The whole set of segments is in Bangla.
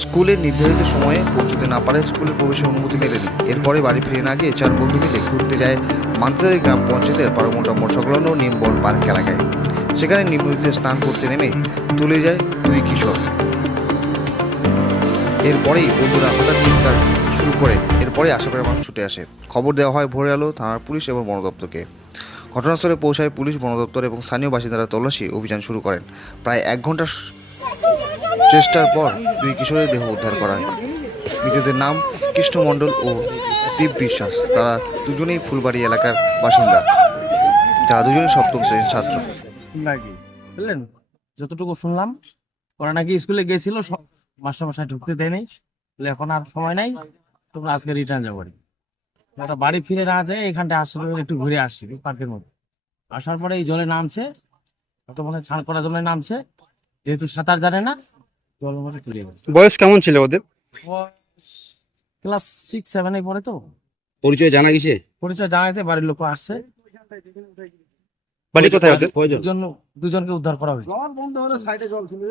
স্কুলের নির্ধারিত সময়ে পৌঁছতে না পারে স্কুলের প্রবেশের অনুমতি মেলেনি। এরপরে বাড়ি ফিরে না গিয়ে 4 বন্ধু মিলে ঘুরতে যায় মান্তাজারি গ্রাম পঞ্চায়েতের 12 নম্বর সংলগ্ন নিমবন পার্ক এলাকায়। সেখানে নিম্ননদীতে স্নান করতে নেমে তুলে যায় 2 কিশোর। এরপরেই বন্ধুরা হঠাৎ চিৎকার শুরু করে। এরপরে আশেপাশের মানুষ ছুটে আসে। খবর দেওয়া হয় ভোরে আলো থানার পুলিশ এবং বন দপ্তরকে। ঘটনাস্থলে পৌঁছায় পুলিশ, বন দপ্তর এবং স্থানীয় বাসিন্দারা তল্লাশি অভিযান শুরু করেন। প্রায় 1 ঘন্টা চেষ্টার পর 2 কিশোরের দেহ উদ্ধার করা হয়। মৃতদের নাম কৃষ্ণ মণ্ডল ও দীপ বিশ্বাস। তারা দুজনেই ফুলবাড়ি এলাকার বাসিন্দা, যারা দুজনেই 7ম শ্রেণীর ছাত্র। বুঝলেন, যতটুকু শুনলাম ওরা নাকি স্কুলে গিয়েছিল, মাস্টারমশাই ঢুকতে দেয়নি, বলে এখন আর সময় নাই, তোমরা আজকে রিটার্ন যাবো। ওটা বাড়ি ফিরে না যায় এখানটা আসলে একটু ঘুরে আসছি পার্কের মধ্যে। আসার পরে এই জলে নামছে, অত মনে স্নান করার জন্য নামছে, যেহেতু সাঁতার জানে না, জলের মধ্যে চলে গেছে। বয়স কেমন ছিল ওদের? ক্লাস 6-7 পরে। তো পরিচয় জানা গেছে? পরিচয় জানা গেছে, বাড়ির লোক আসছে। বাড়ি কোথায় ওদের? দুজনকে উদ্ধার করা হয়েছে।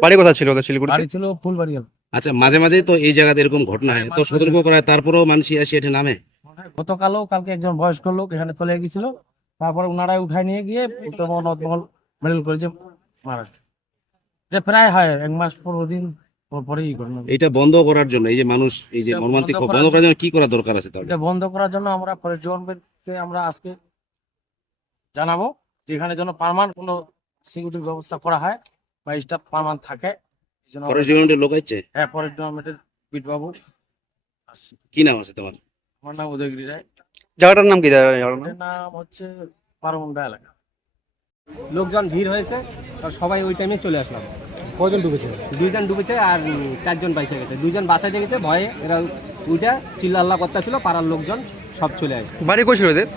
বাড়ি কোথায় ছিল ওদের? শিলিগুড়ি। বাড়ি ছিল ফুলবাড়ি। আচ্ছা, মাঝে মাঝে তো এই জায়গাতে এরকম ঘটনা হয়, তো সতর্ক করা হয়, তারপরেও মানুষ এসে এটা নামে। কালকে একজন বয়স্ক লোক এখানে চলে গেছিল, তারপরে ওনারাই উঠায় নিয়ে গিয়ে উত্তরবঙ্গ নর্থবেঙ্গল মেডিকেল কলেজে মারা গেছে। এটা প্রায় হয় 1 মাস 15 দিন পরেই ঘটনা। এটা বন্ধ করার জন্য, এই যে মানুষ এই যে মর্মান্তিক বন্ধ করার জন্য কি করা দরকার আছে? তাহলে এটা বন্ধ করার জন্য আমরা ফরেস্ট ডিপার্টমেন্টকে আমরা আজকে জানাবো যে এখানে যেন পার্মানেন্ট কোনো সিকিউরিটির ব্যবস্থা করা হয় বা স্টাফ পার্মানেন্ট থাকে। ফরেস্ট ডিপার্টমেন্টের লোক আছে? হ্যাঁ, ফরেস্ট ডিপার্টমেন্টের বিট বাবু আসছে। কি নাম আছে তোমার? আমার নাম উদয়গিরি রায়। জায়গাটার নাম কি? এর নাম হচ্ছে পারমুন্ডা এলাকা। লোকজন ভিড় হয়েছে, আর সবাই ওই টাইমে চলে আসলাম। কয়জন ডুবেছে? 2 জন ডুবেছে আর 4 জন বাইসে গেছে। 2 জন বাসায় দেখেছে, ভয়ে এরা ওইটা চিল্লাল্লা করতেছিল, পাড়ার লোকজন সব চলে আসে। বাড়ি কই ছিল ওদের?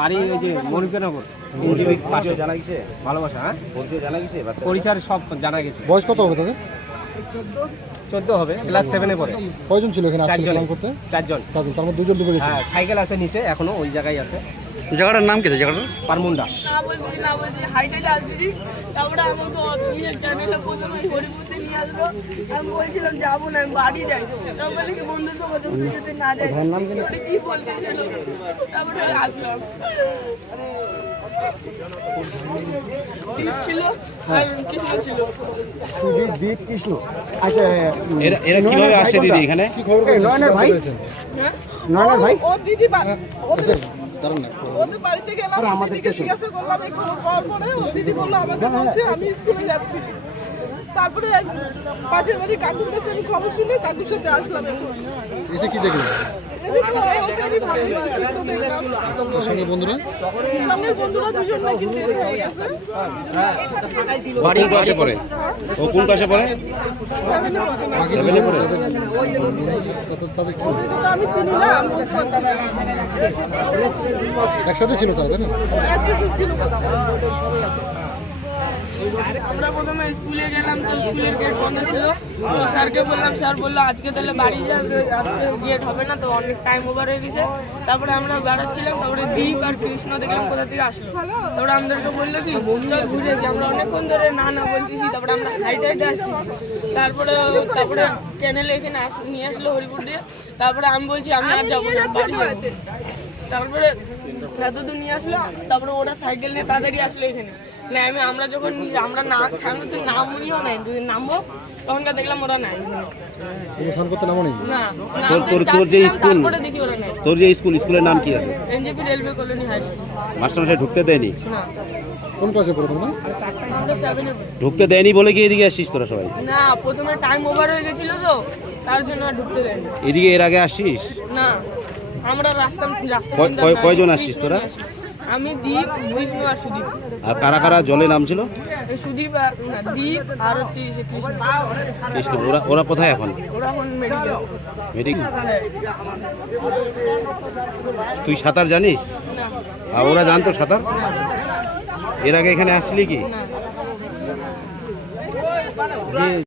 বাড়ি ওই যে মনিকানগর এনজিবি পাশে। জানা গেছে ভালোবাসা, হ্যাঁ জানা গেছে, পরিচয় সব জানা গেছে। বয়স কত হবে তাদের? 14 হবে, ক্লাস 7-এ পড়ে। কয়জন ছিল এখানে 4 জন করতে? 4 জন। তার মধ্যে 2 জন ডুবে গেছে। হ্যাঁ, সাইকেল আছে নিচে, এখনো ওই জায়গায় আছে। জায়গাটার নাম কি? জায়গাটা পারমুন্ডা। না বলছি হাইটে আসছি, তারপরে আমাকে ক্যানেলে প্রথমে হরিপুরতে নিয়ে আসলো। আমি বলছিলাম যাবো না, আমি বাড়ি যাই। তারপর বলে কি বন্ধু তো বলছে যেতে না যাই, কি বলতে গেলো, তারপরে আসলাম। দীপ ছিল আর কৃষ্ণ ছিল। দীপ কৃষ্ণ। আচ্ছা, এরা কিভাবে আসে দিদি এখানে? কি খবর? নয়নের ভাই। হ্যাঁ, নয়নের ভাই। ওর দিদি দাঁড়ান না। ওদের বাড়িতে গেলাম, দিদিকে জিজ্ঞাসা করলাম এই খবর পাওয়ার পরে। ও দিদি বললো আমাকে বলছে আমি স্কুলে যাচ্ছি। তারপরে পাশের বাড়ি কাকুর কাছে আমি খবর শুনে কাকুর সাথে আসলাম। এসে কি দেখলেন? সঙ্গে বন্ধুরা 2 জন নাকি বের হয়ে গেছে। কোন ক্লাসে পড়ে? ও কোন ক্লাসে পড়ে? 7-এ পড়ে। তাদের কি ওদের তো আমি চিনি না, আমি বলতে পারছি না। একসাথে ছিল তারা, তাই না? একসাথে ছিল। আমরা প্রথমে স্কুলে গেলাম, তো স্কুলের গেট বন্ধ ছিল। তো স্যারকে বললাম, স্যার বললো আজকে তাহলে বাড়ি যা, আজকে গেট হবে না, তো অনেক টাইম ওভার হয়ে গেছে। তারপরে আমরা বেড়াচ্ছিলাম, তারপরে দীপ আর কৃষ্ণ দেখলাম কোথা থেকে আসলো। তারপরে আমাদেরকে বললো কি চল ঘুরে আসি। আমরা অনেকক্ষণ ধরে না না বলতেছি, তারপরে আমরা হাইটে হাইটে আসছি। তারপরে ক্যানেলে এখানে নিয়ে আসলো হরিপুর দিয়ে। তারপরে আমি বলছি আমি আর যাবো না, বাড়ি যাবো। তারপরে এতদূর নিয়ে আসলো, তারপরে ওরা সাইকেল নিয়ে তাড়াতাড়ি আসলো এখানে। আমরা যখন আমরা না ছাড়বো, তুই নামও নাই, যদি নামবো তখনকার দেখলাম ওরা নাই। তোর যে স্কুল, তারপরে দেখি ওরা নাই। তোর যে স্কুলের নাম কি আছে? NJP railway colony high school. মাস্টারমশাই ঢুকতে দেয়নি? না, কোন ক্লাসে পড়ো তোমরা? আমরা 7-এ। ঢুকতে দেয়নি বলে কি এদিকে আসছিস তোরা সবাই? না, প্রথমে টাইম ওভার হয়ে গেছিল, তো তার জন্য আর ঢুকতে দেয়নি। এদিকে এর আগে আসছিস? না, আমরা রাস্তা কয়জন আসছিস তোরা? আমি, দীপ, কৃষ্ণ আর সুদীপ। আর কারা কারা জলে নামছিল? সুদীপ আর দীপ আর হচ্ছে কৃষ্ণ। কৃষ্ণ। ওরা কোথায় এখন? ওরা এখন মেডিকেল। তুই সাঁতার জানিস? না। আর ওরা জানতো সাঁতার? এর আগে এখানে আসছিলি কি? না।